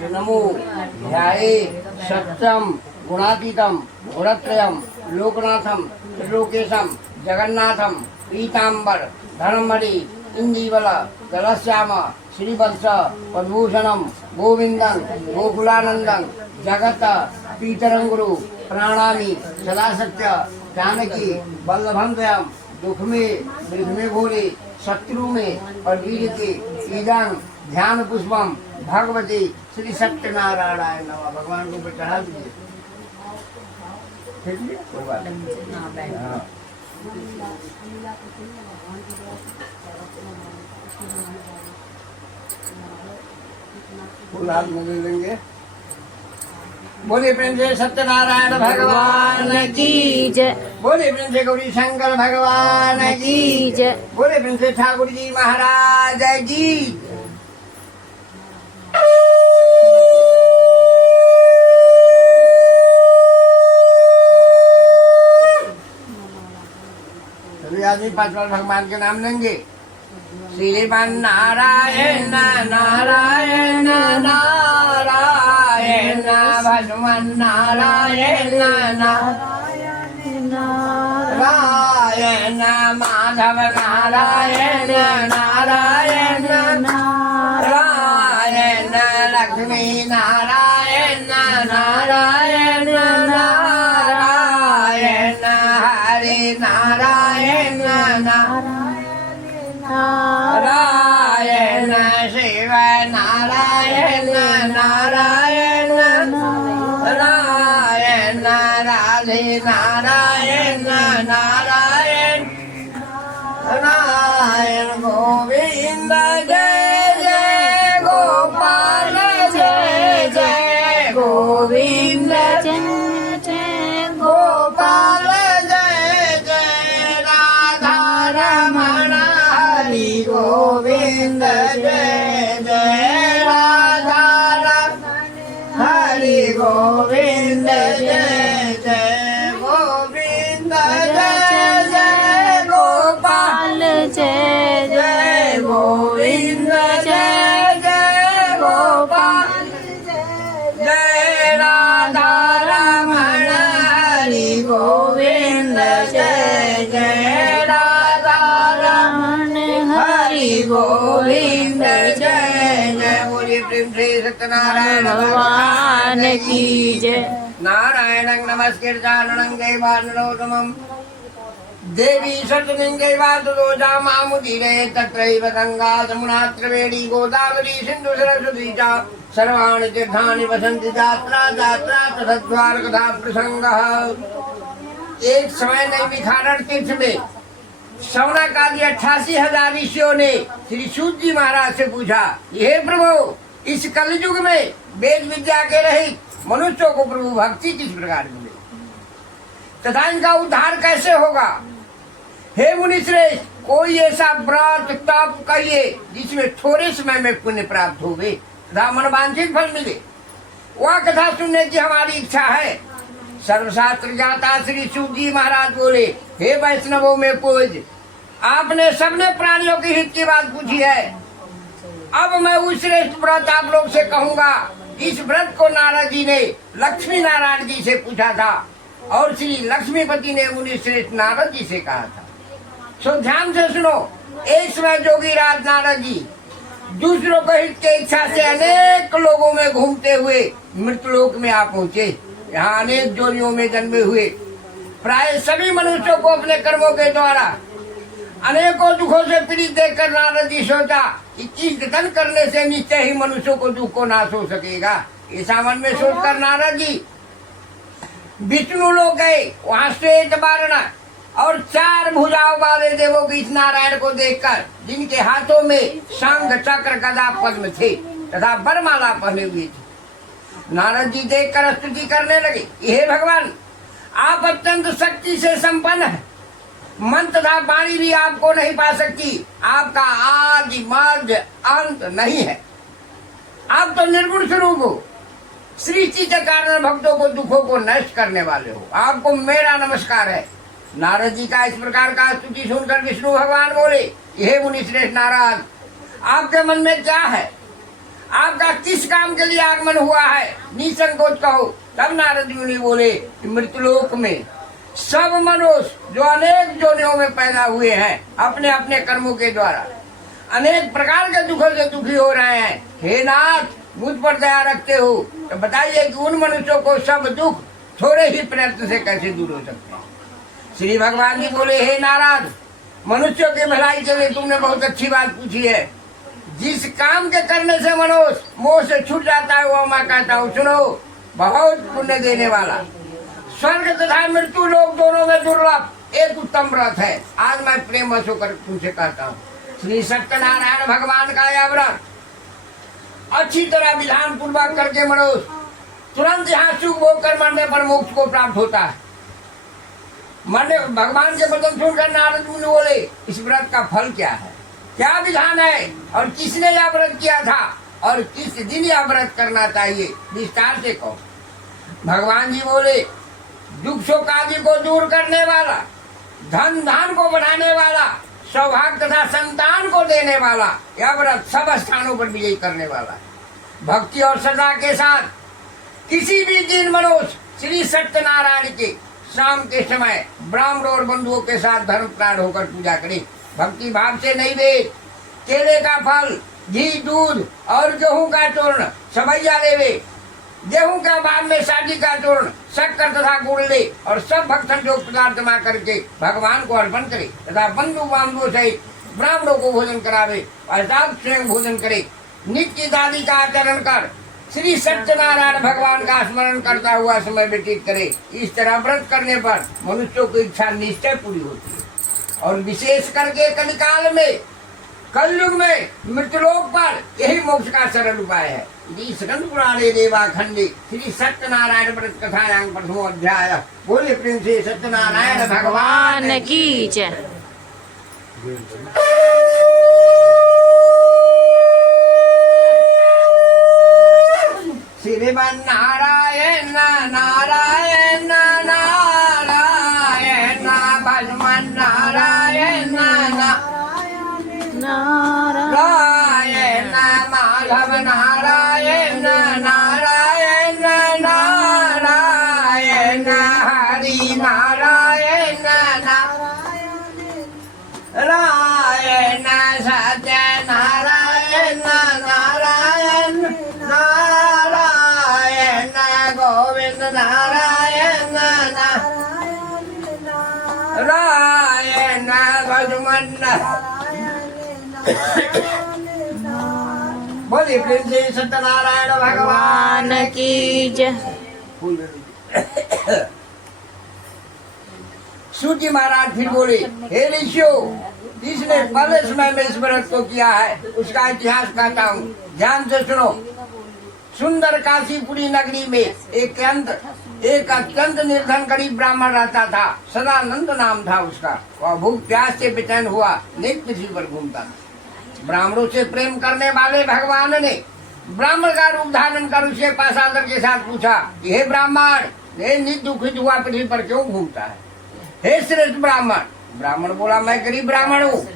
नमो ध्याये सत्यम गुणातीतम गुणत्रयम लोकनाथम त्रिलोकेशम जगन्नाथम पीतांबर धर्ममणि इंदीवल जलश्याम श्रीवत्स पद्भूषणम गोविंदं गोकुलानंदं जगत पीतरंगुरु प्रणामी सदा सत्य जानकी वल्लभं द्वयं दुख में मृग में भोले शत्रु में और वीर के ईदं ध्यान पुष्पम भगवती श्री सत्यनारायण नमः। भगवान को ऊपर चढ़ा दीजिए। ठीक है, कोई बात नहीं। हाँ। फूल हाथ में ले लेंगे। बोले प्रेम से सत्यनारायण भगवान की जय। बोले प्रेम से गौरी शंकर भगवान की जय। बोले प्रेम से ठाकुर जी महाराज की। सभी आदमी 5 बार भगवान के नाम लेंगे। श्रीमान नारायण नारायण नारायण भगवान नारायण नारायण माधव नारायण नारायण नारायण लक्ष्मी नारायण नारायण नारायण हरे नारायण नारायण शिव नारायण नारायण नारायण राधे नारायण नारायण नारायण गोविंद जय जय गोपाल जय जय गोविंद जय जय गोपाल जय जय राधा रमण हरि गोविंद जय जय राधा रमण हरि गोविंद जय जय गोविंद जय जय गोपाल जय जय गोविंद जय जय गोपाल जय राधा रमण हरि गोविंद जय जय राधा रमण हरि गोविंद जय जय। बोलिए प्रेम से सत्यनारायण भगवान की जय। नारायणं नमस्कृत्य दैवान्नरोत्तमं देवी सर्वलिङ्गैवातुदोषा मामुदीरे तत्रैव गंगा यमुना त्रिवेणी गोदावरी सिन्धु सरस्वती च सर्वाणि तीर्थानि वसन्ति यात्रा यात्रा तद्वार कथा प्रसंगः। एक समय नई भिखारण तीर्थ में शौनक आदि 88,000 ऋषियों ने श्री सूत जी महाराज से पूछा, हे प्रभु, इस कलयुग में वेद विद्या के रहित मनुष्यों को प्रभु भक्ति किस प्रकार मिले तथा इनका उद्धार कैसे होगा। हे मुनिश्रेष्ठ, कोई ऐसा व्रत तप कहिए जिसमें थोड़े समय में पुण्य प्राप्त होवे तथा मनवांछित फल मिले। वह कथा सुनने की हमारी इच्छा है। सर्वशास्त्र ज्ञाता श्री सूत जी महाराज बोले, हे वैष्णवों में पूज, आपने सबने प्राणियों के हित की बात पूछी है। अब मैं उस श्रेष्ठ व्रत आप लोग से कहूँगा। इस व्रत को नारद जी ने लक्ष्मी नारायण जी से पूछा था और श्री लक्ष्मीपति ने मुनि श्रेष्ठ नारद जी से कहा था। सो ध्यान से सुनो। एक समय जोगी राज नारद जी दूसरों को हित के इच्छा से अनेक लोगों में घूमते हुए मृतलोक में आ पहुँचे। यहाँ अनेक जोनियों में जन्मे हुए प्राय सभी मनुष्यों को अपने कर्मों के द्वारा अनेकों दुखों से पीड़ित देखकर नारद जी सोचा कि इस जतन करने से निश्चय ही मनुष्यों को दुख को नाश हो सकेगा। ऐसा मन में सोचकर नारद जी विष्णु लोग गए। वहाँ श्वेत वर्ण और 4 भुजाओं वाले देवों की इस नारायण को देखकर, जिनके हाथों में शंख चक्र गदा पद्म थे तथा वरमाला पहने हुए थे, नारद जी देखकर स्तुति करने लगे, हे भगवान, आप अत्यंत शक्ति से संपन्न हैं। मन तथा वाणी भी आपको नहीं पा सकती। आपका आदि मध्य अंत नहीं है। आप तो निर्गुण स्वरूप हो। सृष्टि के कारण भक्तों को दुखों को नष्ट करने वाले हो। आपको मेरा नमस्कार है। नारद जी का इस प्रकार का स्तुति सुनकर विष्णु भगवान बोले, हे मुनि श्रेष्ठ नारद, आपके मन में क्या है? आपका किस काम के लिए आगमन हुआ है, निसंकोच कहो। तब नारद मुनि बोले कि मृतलोक में सब मनुष्य जो अनेक जोनियों में पैदा हुए हैं, अपने अपने कर्मों के द्वारा अनेक प्रकार के दुखों से दुखी हो रहे हैं। हे नाथ, मुझ पर दया रखते हो तो बताइए कि उन मनुष्यों को सब दुख थोड़े ही प्रयत्न से कैसे दूर हो सकते हैं। श्री भगवान जी बोले, हे नारद, मनुष्यों की भलाई के लिए तुमने बहुत अच्छी बात पूछी है। जिस काम के करने से मनुष्य मोह से छूट जाता है वो मैं कहता हूँ सुनो, बहुत पुण्य देने वाला, स्वर्ग तथा मृत्यु लोक दोनों में दुर्लभ एक उत्तम व्रत है। आज मैं प्रेम वश होकर तुमसे कहता हूँ, श्री सत्यनारायण भगवान का यह व्रत अच्छी तरह विधान पूर्वक करके मनुष्य तुरंत यहाँ सुख भोग कर मरने पर मोक्ष को प्राप्त होता है। मरने भगवान के वचन सुनकर नारद मुनि बोले, इस व्रत का फल क्या है, क्या विधान है और किसने यह व्रत किया था और किस दिन यह व्रत करना चाहिए, विस्तार से कहो। भगवान जी बोले, दुख शोक आदि को दूर करने वाला, धन धान को बढ़ाने वाला, सौभाग्य तथा संतान को देने वाला, यह व्रत सब स्थानों पर विजय करने वाला है। भक्ति और श्रद्धा के साथ किसी भी दिन मनुष्य श्री सत्यनारायण के शाम के समय ब्राह्मणों और बंधुओं के साथ धर्म प्राण होकर पूजा करे। भक्ति भाव से नैवेद्य, केले का फल, घी, दूध और गेहूं का चूर्ण सवैया देवे, गेहूं का बाद में शादी का चूर्ण, शक्कर तथा गुड़ ले और सब भक्त संजोग पदार्थ जमा करके भगवान को अर्पण करे तथा बंधु बांधवों सहित ब्राह्मणों को भोजन करावे और स्वयं भोजन करे। नित्य दादी का आचरण कर श्री सत्यनारायण भगवान का स्मरण करता हुआ समय व्यतीत करे। इस तरह व्रत करने पर मनुष्यों की इच्छा निश्चय पूरी होती है और विशेष करके कलिकाल में, कलयुग में मृतलोक पर यही मोक्ष का सरल उपाय है। स्कंद पुराणे देवाखंडे श्री सत्यनारायण व्रत कथायां प्रथमो अध्याय। बोले प्रेम से सत्यनारायण भगवान की जय। श्रीमन नारायण नारायण नारायण भगवान नारायण नारायण माधव नारायण नारायण नारायण हरि नारायण नारायण सत्य नारायण नारायण नारायण गोविंद नारायण नारायण भगवान। बोलिए प्रेम से सत्यनारायण भगवान की जय। सूजी महाराज फिर बोले, हे ऋषियों, जिसने पहले समय में इस व्रत को किया है उसका इतिहास कहता हूँ, ध्यान से सुनो। सुंदर काशीपुरी नगरी में एक अत्यंत निर्धन गरीब ब्राह्मण रहता था। सदानंद नाम था उसका। वह भूख प्यास से बेचैन हुआ नित्य पृथ्वी पर घूमता था। ब्राह्मणों से प्रेम करने वाले भगवान ने ब्राह्मण का रूप धारण कर उसके पास आदर के साथ पूछा, हे ब्राह्मण, ये नित्य दुखित हुआ पृथ्वी पर क्यों घूमता है? हे श्रेष्ठ ब्राह्मण। ब्राह्मण बोला, मैं गरीब ब्राह्मण हूँ,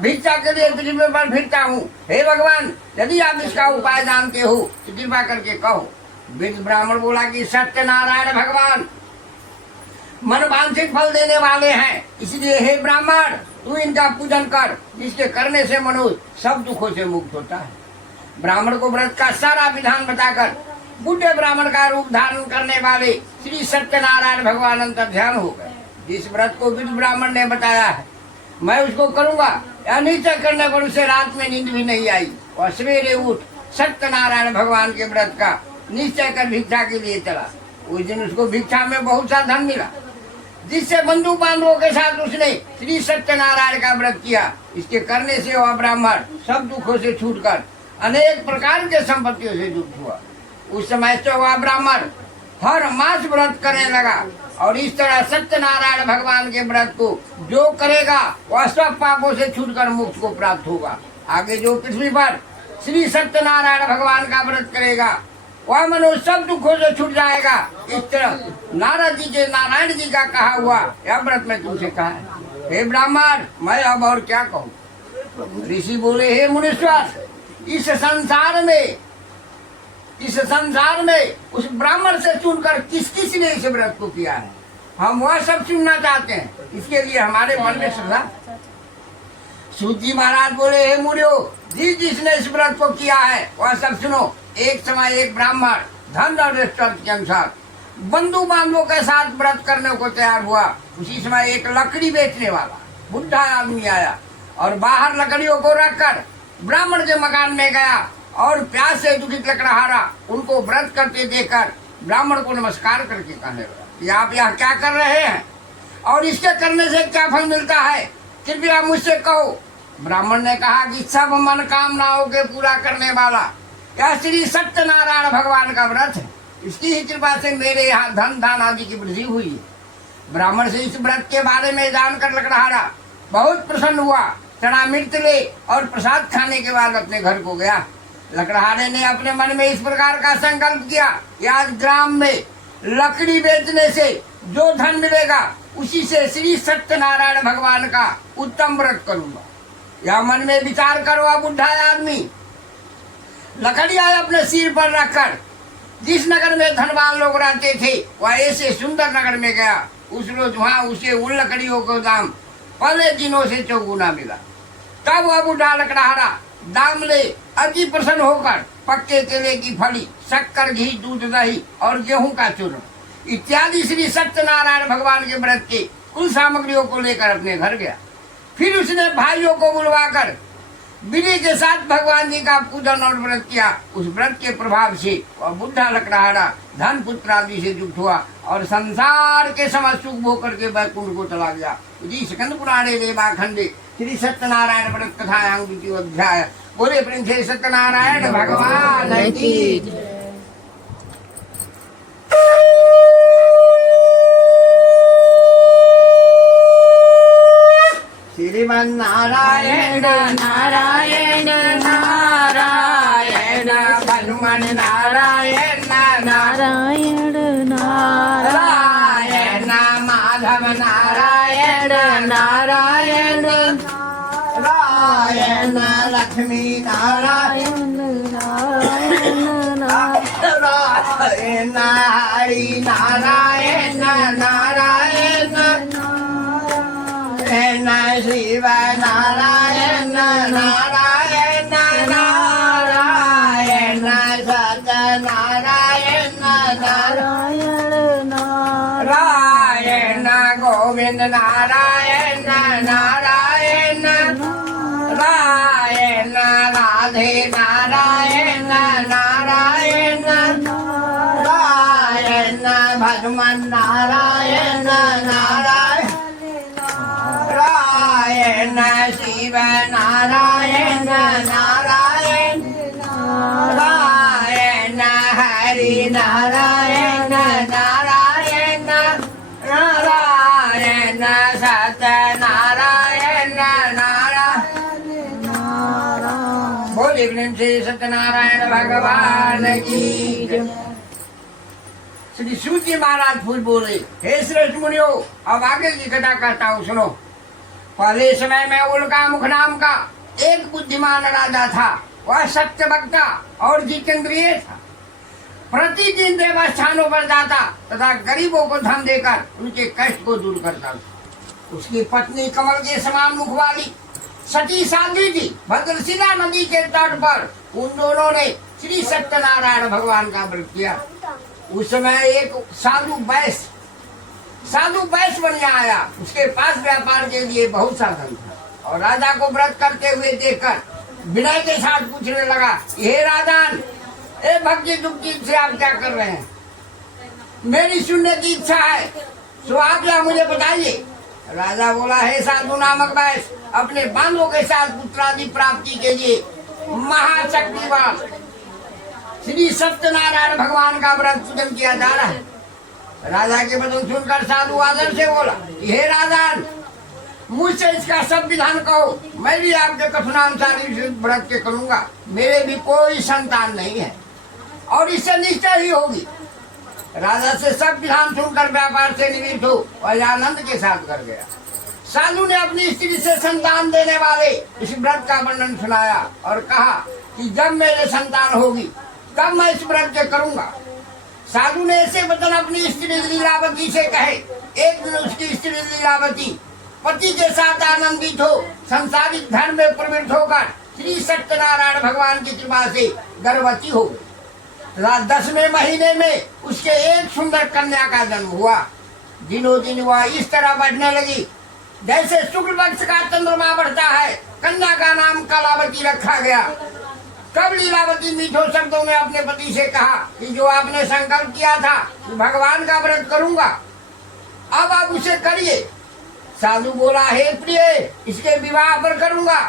भिक्षा के लिए पृथ्वी पर फिरता हूँ। हे भगवान, यदि आप इसका उपाय जानते हो तो कृपा करके कहो। वृद्ध ब्राह्मण बोला कि सत्यनारायण भगवान मनवांछित फल देने वाले हैं, इसलिए हे ब्राह्मण, तू इनका पूजन कर, जिसके करने से मनुष्य सब दुखों से मुक्त होता है। ब्राह्मण को व्रत का सारा विधान बताकर बुढ़े ब्राह्मण का रूप धारण करने वाले श्री सत्यनारायण भगवान अंतर ध्यान हो गए। जिस व्रत को वृद्ध ब्राह्मण ने बताया है मैं उसको करूंगा, या निश्चय करने पर उसे रात में नींद भी नहीं आई और सवेरे उठ सत्यनारायण भगवान के व्रत का निश्चय कर भिक्षा के लिए चला। उस दिन उसको भिक्षा में बहुत सा धन मिला, जिससे बंधु बांधवों के साथ उसने श्री सत्यनारायण का व्रत किया। इसके करने से वह ब्राह्मण सब दुखों से छूटकर अनेक प्रकार के संपत्तियों से युक्त हुआ। उस समय से वह ब्राह्मण हर मास व्रत करने लगा और इस तरह सत्यनारायण भगवान के व्रत को जो करेगा वह सब पापों से छूटकर मोक्ष को प्राप्त होगा। आगे जो पृथ्वी पर श्री सत्यनारायण भगवान का व्रत करेगा वह मनुष्य सब दुखों से छूट जाएगा। इस तरह नारद जी के नारायण जी का कहा हुआ यह व्रत में तुमसे कहा है। हे ब्राह्मण, मैं अब और क्या कहूँ? ऋषि बोले, हे मुनीश्वर, इस संसार में इस संसार में उस ब्राह्मण से चुनकर किस किस ने इस व्रत को किया है, हम वह सब सुनना चाहते हैं। इसके लिए हमारे मन में श्रद्धा। सूत जी महाराज बोले, हे मुनियो, जिसने इस व्रत को किया है वह सब सुनो। एक समय एक ब्राह्मण धन और शर्त के अनुसार बंधु बांधवों के साथ व्रत करने को तैयार हुआ। उसी समय एक लकड़ी बेचने वाला बुढ़ा आदमी आया और बाहर लकड़ियों को रखकर ब्राह्मण के मकान में गया और प्यास से दुखित लकड़हारा उनको व्रत करते देखकर ब्राह्मण को नमस्कार करके कहने लगा कि आप यहाँ क्या कर रहे हैं और इसके करने से क्या फल मिलता है, कृपया मुझसे कहो। ब्राह्मण ने कहा कि सब मनोकामनाओं के पूरा करने वाला यह श्री सत्यनारायण भगवान का व्रत है। इसकी ही कृपा से मेरे यहाँ धन दान आदि की वृद्धि हुई है। ब्राह्मण से इस व्रत के बारे में जानकर लकड़हारा बहुत प्रसन्न हुआ। चना मिर्च ले और प्रसाद खाने के बाद अपने घर को गया। लकड़हारे ने अपने मन में इस प्रकार का संकल्प किया कि आज ग्राम में लकड़ी बेचने से जो धन मिलेगा उसी से श्री सत्यनारायण भगवान का उत्तम व्रत करूंगा। यह मन में विचार कर वह बुढ़ा आदमी लकड़ियां अपने सिर पर रखकर जिस नगर में धनवान लोग रहते थे वह ऐसे सुंदर नगर में गया। उस रोज वहाँ उसे उन लकड़ियों को दाम पहले दिनों से चौगुना मिला। तब वह बुढ़ा लकड़हारा दाम ले अति प्रसन्न होकर पक्के केले की फली, शक्कर, घी, दूध, दही और गेहूं का चूर्ण इत्यादि श्री सत्यनारायण भगवान के व्रत के कुल सामग्रियों को लेकर अपने घर गया। फिर उसने भाइयों को बुलवाकर विधि के साथ भगवान जी का पूजन और व्रत किया। उस व्रत के प्रभाव से वह बुढ़ा लकड़हारा धन पुत्र आदि से युक्त हुआ और संसार के समस्त सुख भोग करके वैकुंठ को चला गया। इति स्कंद पुराणे देवाखंडे श्री सत्यनारायण व्रत कथायां द्वितीय अध्याय। बोले प्रेम से सत्यनारायण भगवान की। श्रीमन नारायण नारायण नारायण हनुमान नारायण नारायण नारायण माधव नारायण नारायण नारायण लक्ष्मी नारायण नारायण हरि नारायण नारायण शिव नारायण नारायण नारायण सत्य नारायण नारायण नारायण गोविंद नारायण नारायण नारायण राधे नारायण नारायण नारायण भगवान नारायण नारायण नारायण शिव नारायण नारायण नारायण हरि नारायण नारायण नारायण सत्य नारायण नारायण। बोले प्रेम से सत्यनारायण भगवान की। श्री सूत जी महाराज फूल बोले, हे श्रेष्ठ मुनियो, अब आगे की कथा कहता हूँ सुनो। पहले समय में उल्का मुख नाम का एक बुद्धिमान राजा था। वह सत्य वक्ता और जितेंद्रिय था। प्रतिदिन देवस्थानों पर जाता तथा गरीबों को धन देकर उनके कष्ट को दूर करता था। उसकी पत्नी कमल के समान मुख वाली सती साध्वी थी। भद्रशिला नदी के तट पर उन दोनों ने श्री सत्यनारायण भगवान का व्रत किया। उस समय एक साधु वैश्य बन आया। उसके पास व्यापार के लिए बहुत साधन था और राजा को व्रत करते हुए देखकर विनय के साथ पूछने लगा, हे राजन, ए भक्ति दुखी से आप क्या कर रहे हैं? मेरी सुनने की इच्छा है, तो आप या मुझे बताइए। राजा बोला, हे साधु नामक वैश्य, अपने बांधवों के साथ पुत्रादि प्राप्ति के लिए महाशक्तिवान श्री सत्यनारायण भगवान का व्रत पूजन किया जा रहा है। राजा के वचन सुनकर साधु आदर से बोला, हे राजन, मुझसे इसका सब विधान कहो, मैं भी आपके कथनानुसार इस व्रत के करूंगा। मेरे भी कोई संतान नहीं है और इससे निश्चय ही होगी। राजा से सब विधान सुनकर व्यापार से निवृत्त हो और आनंद के साथ कर गया। साधु ने अपनी स्त्री से संतान देने वाले इस व्रत का वर्णन सुनाया और कहा कि जब मेरे संतान होगी तब मैं इस व्रत के करूंगा। साधु ने ऐसे वचन अपनी स्त्री लीलावती से कहे। एक दिन उसकी स्त्री लीलावती पति के साथ आनंदित हो संसारिक धर्म में प्रवृत्त होकर श्री सत्यनारायण भगवान की कृपा से गर्भवती हो गई। 10वें महीने में उसके एक सुंदर कन्या का जन्म हुआ। दिनों दिन वह इस तरह बढ़ने लगी जैसे शुक्ल पक्ष का चंद्रमा बढ़ता है। कन्या का नाम कलावती रखा गया। तब लीलावती मीठो शब्दों में अपने पति से कहा कि जो आपने संकल्प किया था कि भगवान का व्रत करूंगा, अब आप उसे करिए। साधु बोला, हे प्रिय, इसके विवाह पर करूंगा।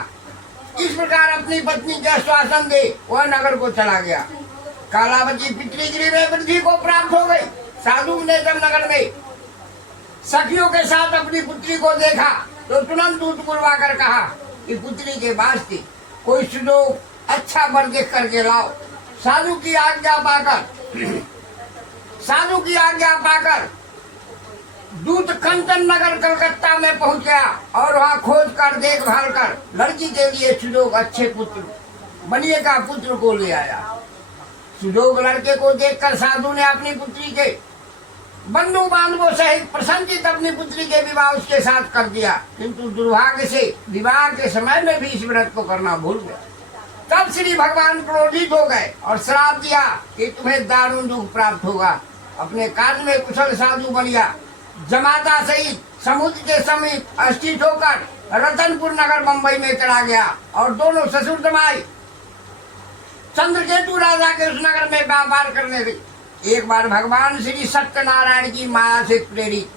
इस प्रकार अपनी पत्नी के आश्वासन दे वह नगर को चला गया। कालावती पितृगृह में वृद्धि को प्राप्त हो गई। साधु ने जब नगर में सखियों के साथ अपनी पुत्री को देखा तो तुरंत दूत बुलवा कर कहा कि पुत्री के वास्ते कोई सुयोग अच्छा वर देख करके लाओ। साधु की आज्ञा पाकर दूत कंचन नगर कलकत्ता में पहुंच गया और वहां खोज कर देखभाल कर लड़की के लिए सुयोग अच्छे पुत्र बनिए का पुत्र को ले आया। सुयोग लड़के को देखकर साधु ने अपनी पुत्री के बंधु बांधवों सहित प्रसन्नचित अपनी पुत्री के विवाह उसके साथ कर दिया। किंतु दुर्भाग्य से विवाह के समय में भी इस व्रत को करना भूल गया। तब श्री भगवान क्रोधित हो गए और श्राप दिया कि तुम्हें दारुण दुख प्राप्त होगा। अपने कार्य में कुशल साधु बनिया जमाता सहित समुद्र के समीप स्थित होकर रतनपुर नगर मुंबई में चला गया और दोनों ससुर जमाई चंद्रकेतु राजा के उस नगर में व्यापार करने लगे। एक बार भगवान श्री सत्यनारायण की माया से प्रेरित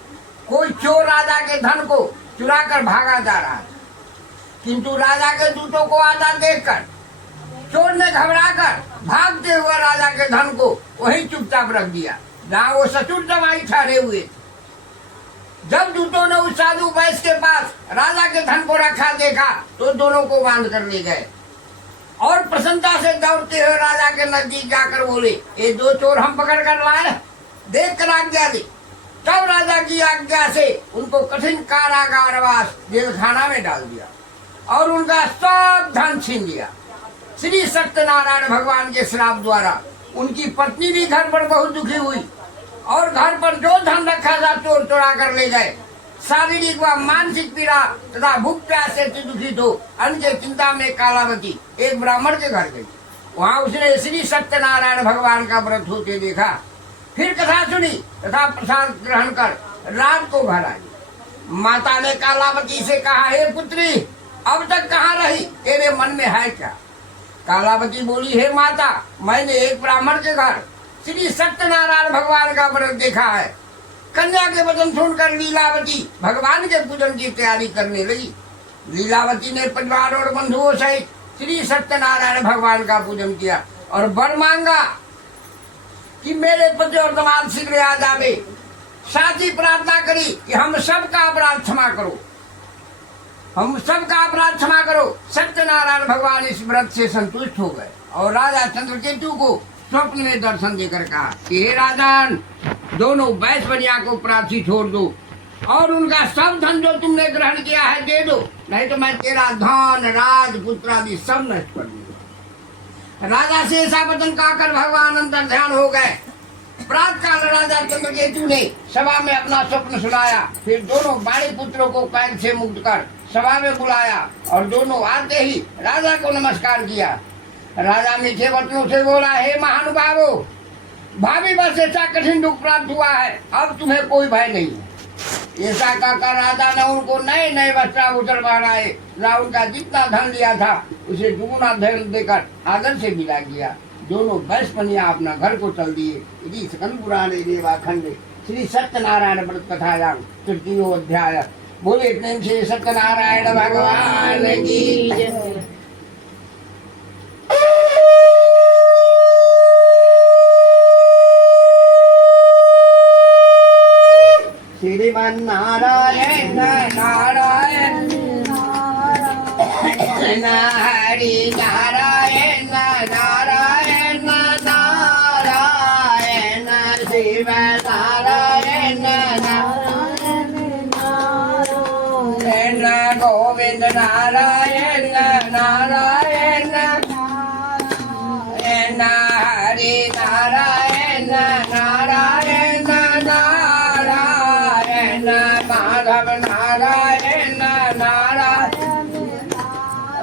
कोई चोर राजा के धन को चुरा कर भागा जा रहा है। किंतु राजा के दूतों को आता देखकर चोर ने घबराकर भागते हुए राजा के धन को वहीं चुपचाप रख दिया जहाँ वो ससुर जमाई ठहरे हुए। जब दूतों ने उस साधु वैश्य के पास राजा के धन को रखा देखा तो दोनों को बांध कर ले गए और प्रसन्नता से दौड़ते हुए राजा के नजदीक जाकर बोले, ये दो चोर हम पकड़ कर लाए, देख कर आज्ञा दी। तब राजा की आज्ञा से उनको कठिन कारागारवास जेलखाना में डाल दिया और उनका सब धन छीन लिया। श्री सत्यनारायण भगवान के श्राप द्वारा उनकी पत्नी भी घर पर बहुत दुखी हुई और घर पर जो धन रखा था चोर चोरा कर ले गए। शारीरिक व मानसिक पीड़ा तथा भूख प्यास से दुखित हो अन्न के चिंता में कालावती एक ब्राह्मण के घर गई। वहाँ उसने श्री सत्यनारायण भगवान का व्रत होते देखा। फिर कथा सुनी तथा प्रसाद ग्रहण कर रात को घर आई। माता ने कालावती से कहा, हे पुत्री, अब तक कहाँ रही, तेरे मन में है क्या? कालावती बोली, हे माता, मैंने एक ब्राह्मण के घर श्री सत्यनारायण भगवान का व्रत देखा है। कन्या के वचन सुनकर लीलावती भगवान के पूजन की तैयारी करने लगी। लीलावती ने परिवार और बंधुओं सहित श्री सत्यनारायण भगवान का पूजन किया और वर मांगा कि मेरे पति और दामाद शीघ्र आ जावे। साथ ही प्रार्थना करी कि हम सबका अपराध क्षमा करो, हम सबका अपराध क्षमा करो। सत्यनारायण भगवान इस व्रत से संतुष्ट हो गए और राजा चंद्रकेतु को स्वप्न में दर्शन देकर कहा कि हे राजन, दोनों वैश्य बनिया को प्रार्थी छोड़ दो और उनका सब धन जो तुमने ग्रहण किया है दे दो, नहीं तो मैं तेरा धन राज पुत्र आदि सब नष्ट कर दूंगा। राजा से ऐसा वचन कहकर भगवान अंतर ध्यान हो गए। प्रातःकाल राजा चंद्रकेतु ने सभा में अपना स्वप्न सुनाया। फिर दोनों बाड़ी पुत्रों को कैद से मुक्त कर सभा में बुलाया और दोनों आते ही राजा को नमस्कार किया। राजा मीठे वचनों से बोला, हे महानुभावो, भाभी बस ऐसा कठिन दुख प्राप्त हुआ है, अब तुम्हें कोई भय नहीं है। ऐसा कहकर राजा ने उनको नए नए वस्त्राभूषण पहनाए तथा उनका जितना धन लिया था उसे दुगुना धन देकर आदर से विदा किया। दोनों वैश्य बनिया अपना घर को चल दिए। यदि स्कंद पुराणे देवाखंड श्री सत्यनारायण व्रत कथायां तृतीयो अध्याय। बोले प्रेम से सत्यनारायण भगवान की जय। श्रीमन नारायण नारायण हरि नारायण नारायण नारायण शिव नारायण नारायण गोविंद नारायण नारायण हरे नारायण नारायण नारायण माधव नारायण नारायण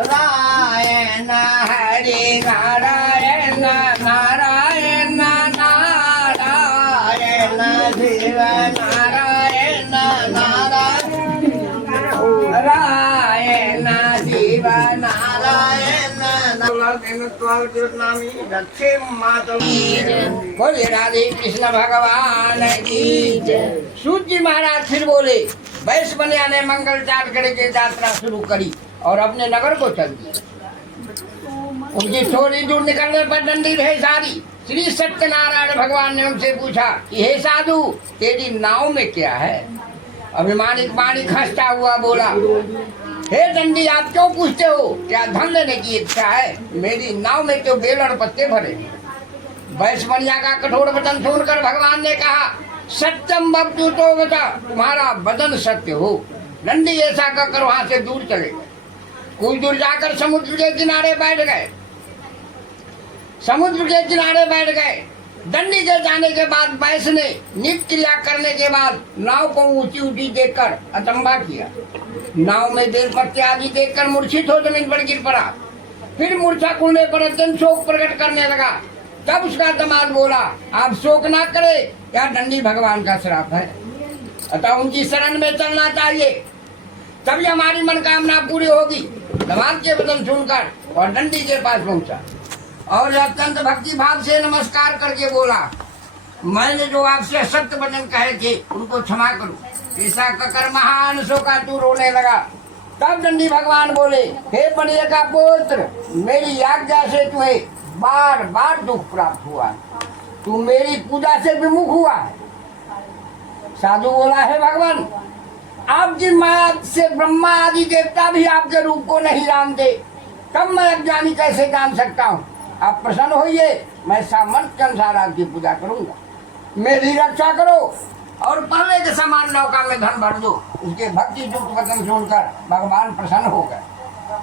नारायण हरे नारायण नारायण नारायण शिव नारायण नारायण शिव नारायण बोले राधे कृष्ण भगवान की जय। सूत जी महाराज फिर बोले वैश्य बनिया ने मंगल चार करके यात्रा शुरू करी और अपने नगर को चल दिया। उनकी थोड़ी दूर निकलने पर डंडी रहे सारी। श्री सत्यनारायण भगवान ने उनसे पूछा कि हे साधु तेरी नाव में क्या है। अभिमानिक पानी खसता हुआ बोला हे दंडी आप क्यों पूछते हो, क्या धन लेने की इच्छा है। मेरी नाव में तो बेल और पत्ते भरे। वैश्य बनिया का कठोर वचन सुनकर भगवान ने कहा सत्यम भक्तु तो बता, तुम्हारा वचन सत्य हो। दंडी ऐसा कहकर वहां से दूर चले गए। कुछ दूर जाकर समुद्र के किनारे बैठ गए। समुद्र के किनारे बैठ गए। दंडी के जाने के बाद वैश्य ने नित्य क्रिया करने के बाद नाव को ऊंची ऊंची देखकर अचंभा किया। नाव में बेल पत्ते आदि देखकर मूर्छित हो जमीन पर गिर पड़ा। फिर मूर्छा खुलने पर अत्यंत शोक प्रकट करने लगा। तब उसका दामाद बोला आप शोक ना करे, यह दंडी भगवान का श्राप है, अतः उनकी शरण में चलना चाहिए, तभी हमारी मनोकामना पूरी होगी। दामाद के वचन सुनकर और दंडी के पास पहुंचा और अत्यंत भक्ति भाव से नमस्कार करके बोला मैंने जो आपसे सत्य वचन कहे थे उनको क्षमा करो। ऐसा कहकर महान शोकातुर रोने लगा। तब दंडी भगवान बोले हे बनिया का पुत्र, मेरी आज्ञा से तुम्हें बार बार दुख प्राप्त हुआ, तू मेरी पूजा से विमुख हुआ है। साधु बोला है भगवान आपकी माया से ब्रह्मा आदि देवता भी आपके रूप को नहीं जानते, तब मैं अज्ञानी कैसे जान सकता हूँ। आप प्रसन्न होइए, मैं सामर्थ्य के अनुसार आपकी पूजा करूंगा। मेरी रक्षा करो और पहले के समान नौका में धन भर दो। उसके भक्ति युक्त वचन सुनकर भगवान प्रसन्न हो गए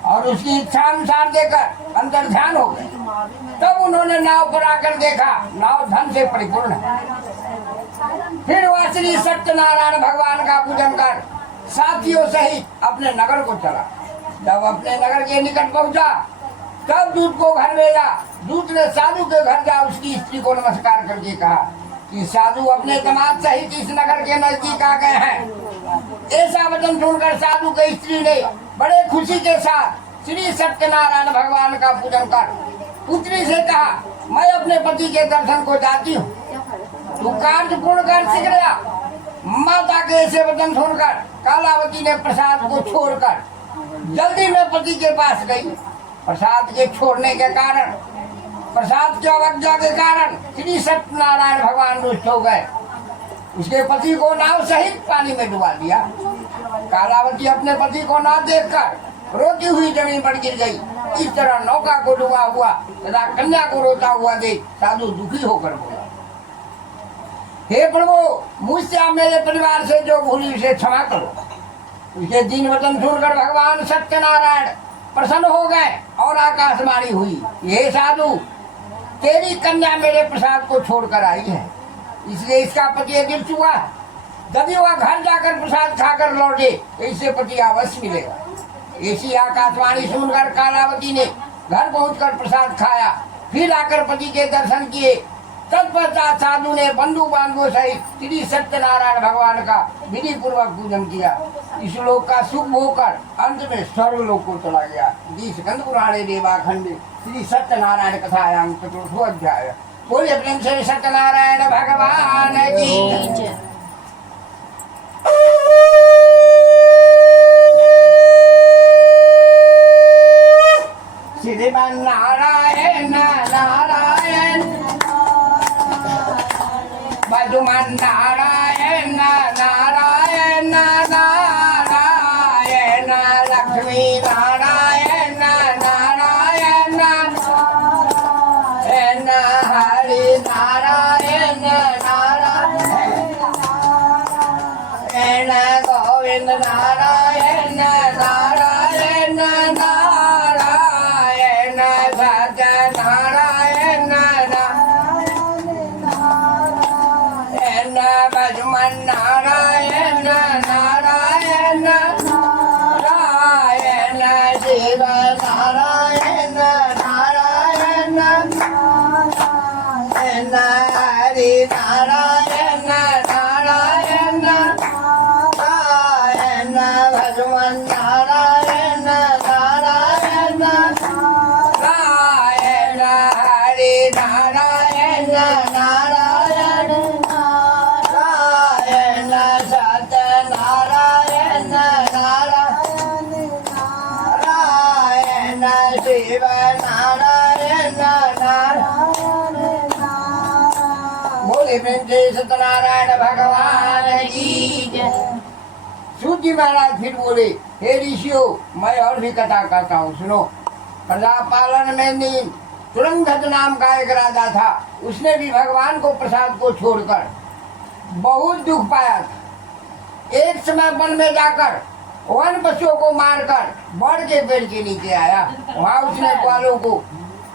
और उसकी इच्छा अनुसार देकर अंतर ध्यान हो गए। तब उन्होंने नाव पर आकर देखा नाव धन से परिपूर्ण है। फिर वह श्री सत्यनारायण भगवान का पूजन कर साथियों सहित अपने नगर को चला। जब अपने नगर के निकट पहुंचा तब दूत को घर भेजा। दूत ने साधु के घर जा उसकी स्त्री को नमस्कार करके कहा कि साधु अपने दामाद सहित इस नगर के नजदीक आ गए हैं। ऐसा वचन सुनकर साधु की स्त्री ने बड़े खुशी के साथ श्री सत्यनारायण भगवान का पूजन कर पुत्री से कहा मैं अपने पति के दर्शन को जाती हूँ, तू कार्य पूर्ण कर सीख गया। माता के ऐसे वचन सुनकर कालावती ने प्रसाद को छोड़कर जल्दी में पति के पास गई। प्रसाद के छोड़ने के कारण, प्रसाद की अवज्ञा के कारण श्री सत्यनारायण भगवान रुष्ट हो गए। उसके पति को नाव सहित पानी में डुबा दिया। कालावती अपने पति को ना देखकर रोती हुई जमीन पर गिर गई। इस तरह नौका को डूबा हुआ तथा कन्या को रोता हुआ देख साधु दुखी होकर बोला हे प्रभु मुझसे आप मेरे परिवार से जो भूली उसे क्षमा करो। उसके दीन वचन सुनकर भगवान सत्यनारायण प्रसन्न हो गए और आकाशवाणी हुई हे साधु तेरी कन्या मेरे प्रसाद को छोड़कर आई है, इसलिए इसका पति अदृश्य हुआ। यदि वह घर जाकर प्रसाद खाकर लौटे तो इससे पति अवश्य मिलेगा। ऐसी आकाशवाणी सुनकर कालावती ने घर पहुंचकर प्रसाद खाया, फिर आकर पति के दर्शन किए। तत्पश्चात साधु ने बंधु बांधवों सहित श्री सत्यनारायण भगवान का विधि पूर्वक पूजन किया। इस लोक का सुख होकर अंत में स्वर्ग लोक को चला गया। स्कंद पुराणे देवाखंडे श्री सत्यनारायण कथायां चतुर्थो अध्याय। बोले प्रेम से सत्यनारायण भगवान की। श्रीमान नारायण नारायण बजुमान नारायण नारायण नारायण लक्ष्मी नारायण नारायण नारायण हरि नारायण नारायण गोविंद नारायण नारायण नारायण सत्य नारायण नारायण हरि नारायण नारायण नारायण भगवान नारायण नारायण नारायण हरि नारायण नारायण नारायण सत्य नारायण नारायण नारायण शिव नारायण नारायण बोले प्रेम सत्यनारायण भगवान की जय। सूत जी महाराज फिर बोले, हे ऋषियों, मैं और भी कथा करता हूँ, सुनो। प्रजा पालन में नींद तुरंगत नाम का एक राजा था। उसने भी भगवान को प्रसाद को छोड़कर बहुत दुख पाया था। एक समय वन में जाकर वन पशुओं को मारकर बड़ के पेड़ के नीचे आया। वहाँ उसने ग्वालों को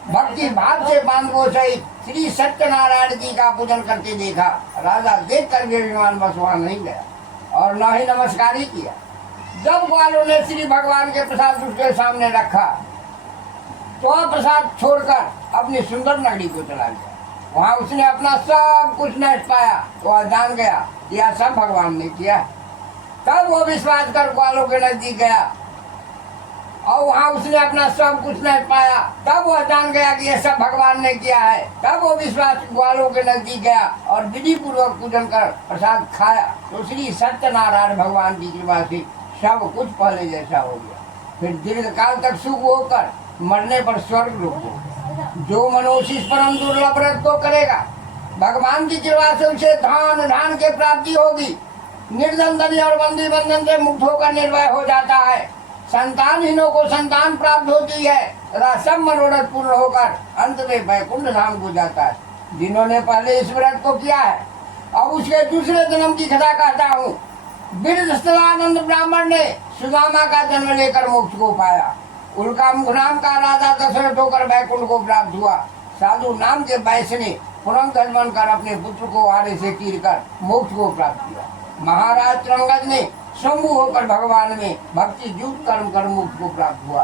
भक्ति भाव से बांधवों सहित श्री सत्यनारायण जी का पूजन करते देखा। राजा देख कर भी विमान बस वहाँ नहीं गया और न ही नमस्कार ही किया। जब ग्वालों ने श्री भगवान के प्रसाद उसके सामने रखा तो वह प्रसाद छोड़कर अपनी सुंदर नगरी को चला गया। वहाँ उसने अपना सब कुछ नष्ट पाया। वह जान गया यह सब भगवान ने किया। तब वो विश्वास कर ग्वालों के नजदीक गया और वहाँ उसने अपना सब कुछ नहीं पाया। तब वह जान गया कि यह सब भगवान ने किया है। तब वो विश्वास ग्वालों के नजदीक गया और विधि पूर्वक पूजन कर प्रसाद खाया तो श्री सत्यनारायण भगवान की कृपा से सब कुछ पहले जैसा हो गया। फिर दीर्घ काल तक सुख होकर मरने पर स्वर्ग लोग हो। जो मनुष्य इस परम दुर्लभ व्रत को करेगा, भगवान की कृपा से उसे धन धान के प्राप्ति होगी। निर्धन धनी और बंदी बंधन से मुक्त होकर निर्भय हो जाता है। संतानहीनों को संतान प्राप्त होती है तथा सब मनोरथ पूर्ण होकर अंत में वैकुंठ धाम को जाता है। जिन्होंने पहले इस व्रत को किया है अब उसके दूसरे जन्म की कथा कहता हूँ। वृद्धस्थलानंद ब्राह्मण ने सुदामा का जन्म लेकर मोक्ष को पाया। उनका मुख नाम का राजा दशरथ होकर वैकुंठ को प्राप्त हुआ। साधु नाम के वैश्य ने पुरंदर बनकर अपने पुत्र को आड़े से तीर कर मोक्ष को प्राप्त किया। महाराज त्रंगज ने शंभु होकर भगवान में भक्ति युक्त कर्म कर मुक्त को प्राप्त हुआ।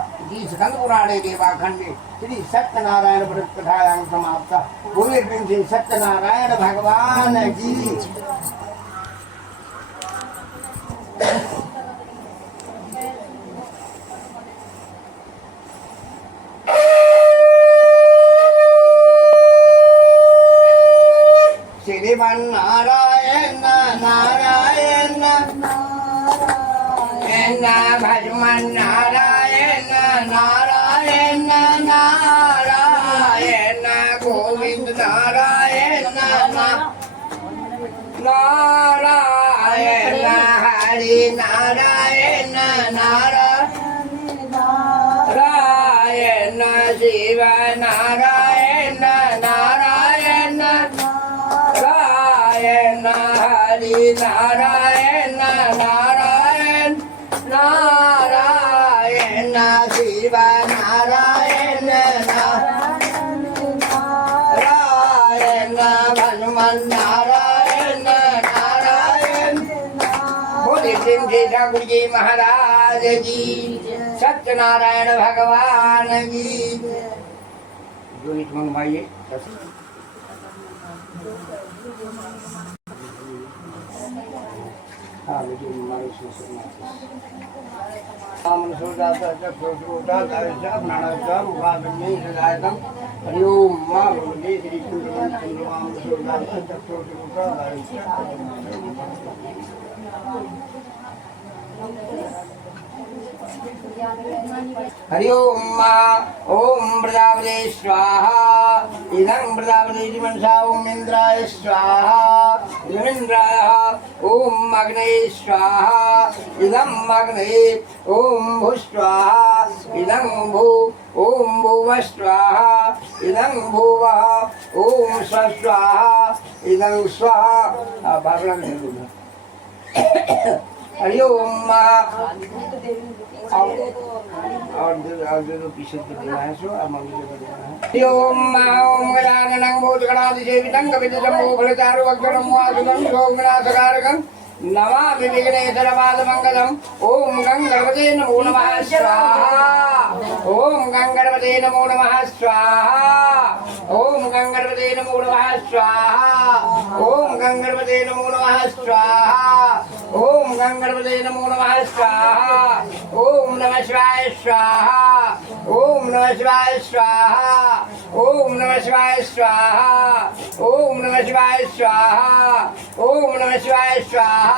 स्कंद पुराणे देवाखंडे श्री सत्यनारायण व्रत कथायां समाप्त। बोले प्रेम से सत्यनारायण भगवान की। श्रीमन नारायण नारायण नारायण भजमन नारायण नारायण नारायण गोविंद नारायण नारायण हरि नारायण नारायण शिव नारायण नारायण नारायण हरि नारायण नारायण नारायण शिव नारायण नारायण भगवान नारायण नारायण। बोले प्रेम से ठाकुर जी महाराज की। सत्यनारायण भगवान की। जो नीच मंगवाइए हरि ओम ओम प्रजापते स्वाहा इदं प्रजापते मनसा ओम इंद्राय स्वाहा इदं इंद्राय ओम अग्नये स्वाहा इदं अग्नये ओम भू स्वाहा इदं भू ओम भुव स्वाहा इदं भुवः ओम स्वस्वाहा इदं स्वाहा। हरि ओम और पीछे हरि ओम ओम गजाननं भूतगणाधिसेवितं कपितजम्बो फलचारुभक्षणं वासुदं सौम्यनाथकारकं नमामि विघ्नेश्वरपादमङ्गलम्। ओम गणपते नमो नमः स्वाहा ओम गणपते नमो नमः स्वाहा ओम गणपते नमो नमः स्वाहा। ओम गंगणपते नमो नमः स्वाहा। ओम गंगणपते नमो नमः स्वाहा। ओम नमः शिवाय स्वाहा। ओम नमः शिवाय स्वाहा। ओम नमः शिवाय स्वाहा। ओम नमः शिवाय स्वाहा। ओम नमः शिवाय स्वाहा।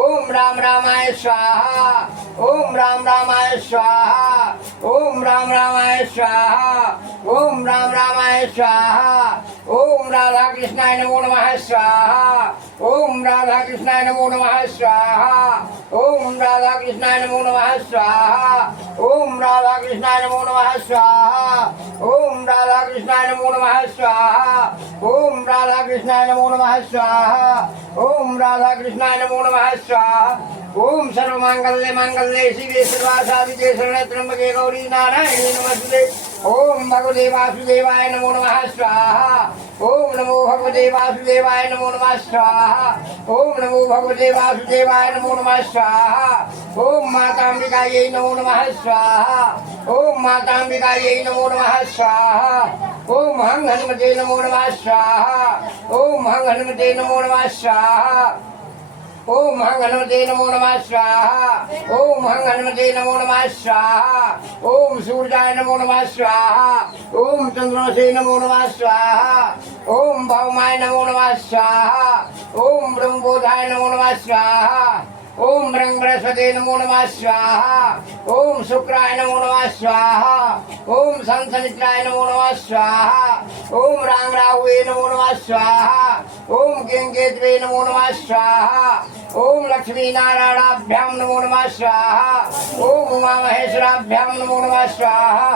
ओम राम रामाय स्वाहा। ओम राम रामाय स्वाहा। ओम राम रामाय स्वाहा। ओम राम रामाय स्वाहा। ओम राधा कृष्णाय नमो नमः स्वाहा। ओम राधा कृष्णाय नमो नमः स्वाहा। ओम राधा कृष्णाय नमो नमः स्वाहा। ओम राधा कृष्णाय नमो नमः स्वाहा। ओम राधा कृष्णाय नमो नमः स्वाहा। ओम राधा कृष्णाय नमो नमः स्वाहा। ओम राधा कृष्णाय नमो नमः स्वाहा। ओम सर्वमंगले मंगले शिवे सर्वासाधिके शरण्ये त्र्यंबके गौरी नारायणी नमस्ते। ओम भगवते वासुदेवाय नमो नमः स्वाहा। ओम नमो भगवते वासुदेवाय नमो नमः स्वाहा। ओम नमो भगवते वासुदेवाय नमो नमः स्वाहा। ओम मातांबिकायै नमो नमः स्वाहा। ओम मातांबिकायै नमो नमः स्वाहा। ओम हं हनुमते नमो नमः स्वाहा। ओम हं हनुमते नमो नमः स्वाहा। ओम हं हनुमते नमो नमः स्वाहा। ओम हं हनुमते नमो नमः स्वाहा। ओम सूर्याय नमो नमः स्वाहा। ओम चंद्रमसे नमो नमः स्वाहा। ओम भौमाय नमो नमः स्वाहा। ओम ब्रह्मबोधाय नमो नमः स्वाहा। ओम ब्रह्म बृहस्पते नमो नमः स्वाहा। ओम शुक्राय नमो नमः स्वाहा। ओम संसनित्राय नमो नमः स्वाहा। ओम राम राहुवे नमो नमः स्वाहा। ओम केंकेतवे नमो नमः स्वाहा। ओम लक्ष्मी नारायणाभ्याम नमो नमः स्वाहा। ओम उमा महेश्वराभ्याम नमो नमः स्वाहा।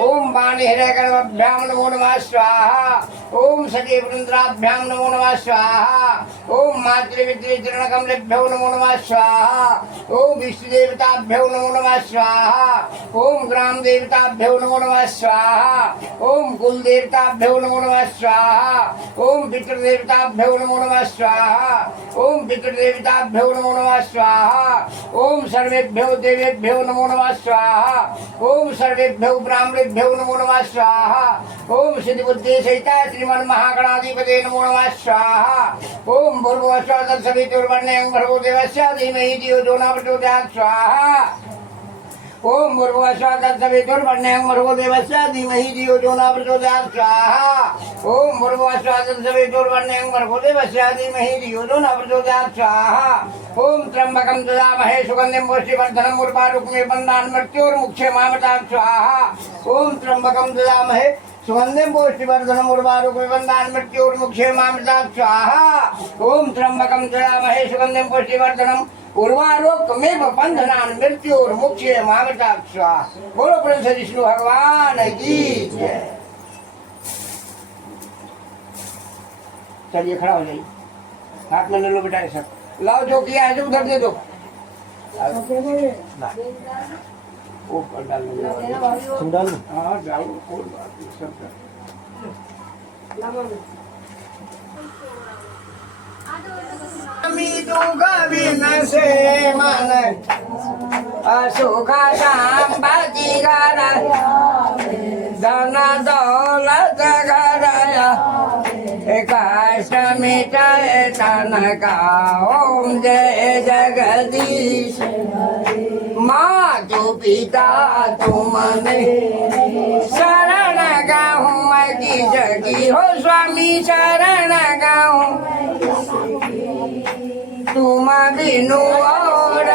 ओम वाणी हिरण्यगर्भाभ्याम नमो नमः स्वाहा। ओम सखी वृंद्राभ्याम नमो नमः स्वाहा। ओम मातृविद्रे चरणकमलेभ्यो नमो नमः स्वाहा। ओम विष्णु देवताभ्यो नमो नमः स्वाहा। ओम ग्राम देवताभ्यो नमो नमः स्वाहा। ओम कुल देवताभ्यो नमो नमः स्वाहा। ओम पितृदेवताभ्यो नमो नमः स्वाहा। ओम पितृदेवताभ्यो नमो नमः स्वाहा। ओम सर्वेभ्यो देवेभ्यो नमो नमः स्वाहा। ओम सर्वेभ्यो ब्राह्मणेभ्यो नमो नमः स्वाहा। ओम सिद्धिबुद्धि सहिता श्रीमन् महागणाधिपते नमो नमः स्वाहा। ओम भूर्भुवस्सुः तत्सवितुर्वरेण्यं भर्गो देवस्य धीमहि धियो यो न प्रचोदयात् स्वाहा। ओम भूर्भुवस्सुः तत्सवितुर्वरेण्यं भर्गो देवस्य धीमहि धियो यो न प्रचोदयात् स्वाहा। ओम भूर्भुवस्सुः तत्सवितुर्वरेण्यं भर्गो देवस्य धीमहि धियो यो न प्रचोदयात् स्वाहा। ओम त्र्यंबकं ददामहे सुगंधिं पुष्टिवर्धनम् उर्वारुकमिव बन्धान् मृत्योर्मुक्षयमामृतात् स्वाहा। ओम त्र्यंबकं ददामहे सुगंधिं पुष्टिवर्धनम् उर्वारुकमिव बन्धान् मृत्योर्मुक्षयमामृतात् स्वाहा। ओम त्र्यंबकं ददामहे सुगंधिं पुष्टिवर्धनम् उर्वारुकमिव बन्धनान् मृत्योर्मुक्षयमामृतात् स्वाहा। बोलो प्रेम से विष्णु भगवान की जय। चलिए खड़ा हो जाइए, हाथ में ले लो बेटा, सब लाओ, जो किया है जो उधर दे दो। वो डाल दो, हाँ डालो, कोई बात नहीं, सब से मन असुखा संपत्ति धन दौलत घराया कष्ट मिटाए तन का। ओम जय जगदीश मातु पिता तुमने शरण गाऊं मैं की जगी हो स्वामी शरण गाऊं तुम बिनु और